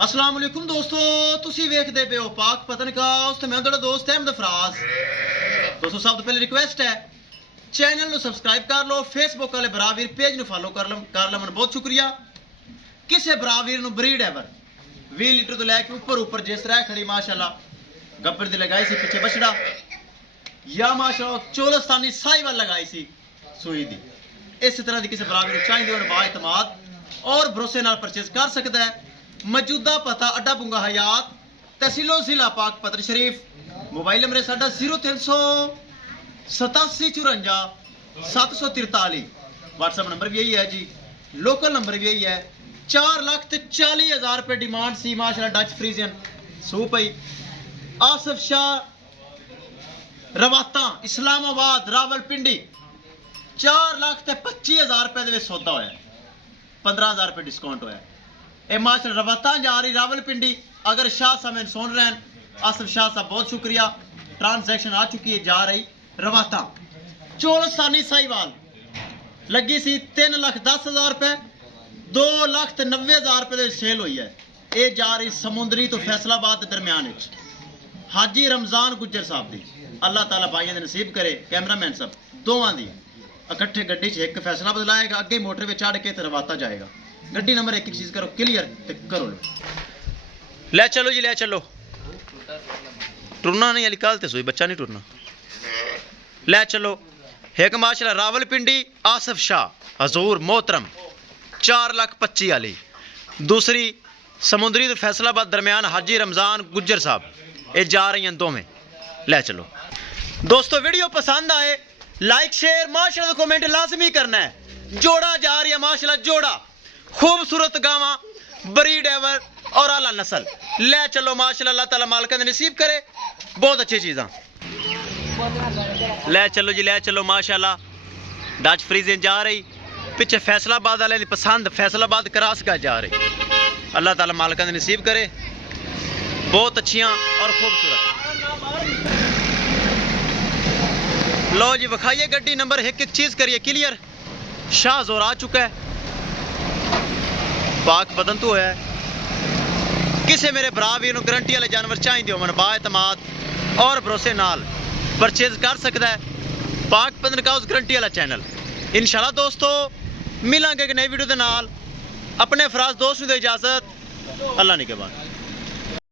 अस्सलाम वालेकुम दोस्तों, तुसी वेखदे पे हो पाक पतनकास्ट। मैं तुहाडा दोस्त अहमद फराज। दोस्तों सब तो पहले रिक्वेस्ट है चैनल ਨੂੰ ਸਬਸਕ੍ਰਾਈਬ ਕਰ ਲਓ, ਫੇਸਬੁੱਕ ਵਾਲੇ ਬਰਾਵੀਰ ਪੇਜ ਨੂੰ ਫਾਲੋ ਕਰ ਲਵਣ। ਬਹੁਤ ਸ਼ੁਕਰੀਆ। ਕਿਸੇ ਬਰਾਵੀਰ ਨੂੰ ਬਰੀਡ ਐਵਰ 20 ਲੀਟਰ ਤੋਂ ਲੈ ਕੇ ਉੱਪਰ ਜਿਸ ਤਰ੍ਹਾਂ ਖੜੀ ਮਾਸ਼ਾਅੱਲਾ ਗੱਬਰ ਦੀ ਲਗਾਈ ਸੀ ਪਿੱਛੇ ਬਛੜਾ ਜਾਂ ਮਾਸ਼ਾਅੱਲਾ ਚੋਲਸਤਾਨੀ ਸਾਈਵਾਲ ਲਗਾਈ ਸੀ ਸੂਈ ਦੀ। ਇਸੇ ਤਰ੍ਹਾਂ ਦੀ ਕਿਸੇ ਬਰਾਵੀਰ ਨੂੰ ਚਾਹੀਦੀ ਹੋਣ ਬਾਇਤਮਾਦ ਔਰ ਭਰੋਸੇ ਨਾਲ ਪਰਚੇਸ ਕਰ ਸਕਦਾ ਹੈ। मौजूदा पता अड्डा बुंगा हयात तहसीलो जिला पाक पतन शरीफ। मोबाइल नंबर है साडा 038754 व्हाट्सएप नंबर भी यही है जी, लोकल नंबर भी यही है। 4,40,000 रुपये डिमांड सी माशाल्लाह। डच फ्रीजियन सूप आई आसफ शाह रवाता इस्लामाबाद रावलपिंडी 4,25,000 रुपये दे सौदा होया। 15,000 रुपये डिस्काउंट होया। माशा रवाता जा रही रावलपिंडी। अगर शाह साहब सुन रहे हैं, आसफ शाह साहब बहुत शुक्रिया। ट्रांसैक्शन आ चुकी है, जा रही रवाता चोलसानी साहिवाल लगी सी 3,10,000 रुपये 2,90,000 रुपये सेल हुई है। ये जा रही समुंदरी तो फैसलाबाद के दरम्यान हाजी रमजान गुज्जर साहब की। अल्लाह ताला भाइयों ने नसीब करे। कैमरामैन साहब दोवां दी इकट्ठे गड्डी च एक फैसला बदलाएगा, अगे मोटर में चढ़ के रवाता जाएगा। गड्डी नंबर एक चीज करो क्लियर करो। ले चलो जी, ले चलो। टुरना नहीं अली कल ते सोई बच्चा नहीं टुरना। ले चलो। एक माशाल्लाह रावलपिंडी आसफ शाह हजूर मोहतरम 4,25,000 वाली। दूसरी समुंदरी तो फैसलाबाद दरम्यान हाजी रमजान गुज्जर साहब। ये जा रही हैं दोवें। ले चलो दोस्तों, वीडियो पसंद आए लाइक शेयर माशाल्लाह कमेंट लाजमी करना है। जोड़ा जा रही है माशाल्लाह, जोड़ा खूबसूरत गावा ब्रीड एवर और आला नस्ल। ले चलो माशाल्लाह, अल्लाह ताला मालिक ने नसीब करे बहुत अच्छी चीज़ां। ले चलो जी, ले चलो माशाल्लाह। डच फ्रीजियन जा रही पिछे फैसलाबाद वाले की पसंद फैसलाबाद क्रॉस का जा रही। अल्लाह ताला मालिक ने नसीब करे बहुत अच्छियाँ और खूबसूरत। लो जी विखाइए गड्डी नंबर एक चीज़ करिए क्लियर। शाह जोर आ चुका है, पाक बदन तो है। किसी मेरे भरा भी गारंटी वाले जानवर चाहिए हो बाएतमाद और भरोसे नाल परचेज कर सकता है। पाक बदन का उस गारंटी वाला चैनल। इंशाल्लाह दोस्तों मिलांगे एक नई वीडियो के नाल। अपने फराज दोस्त को इजाजत। अल्लाह ने के बाद।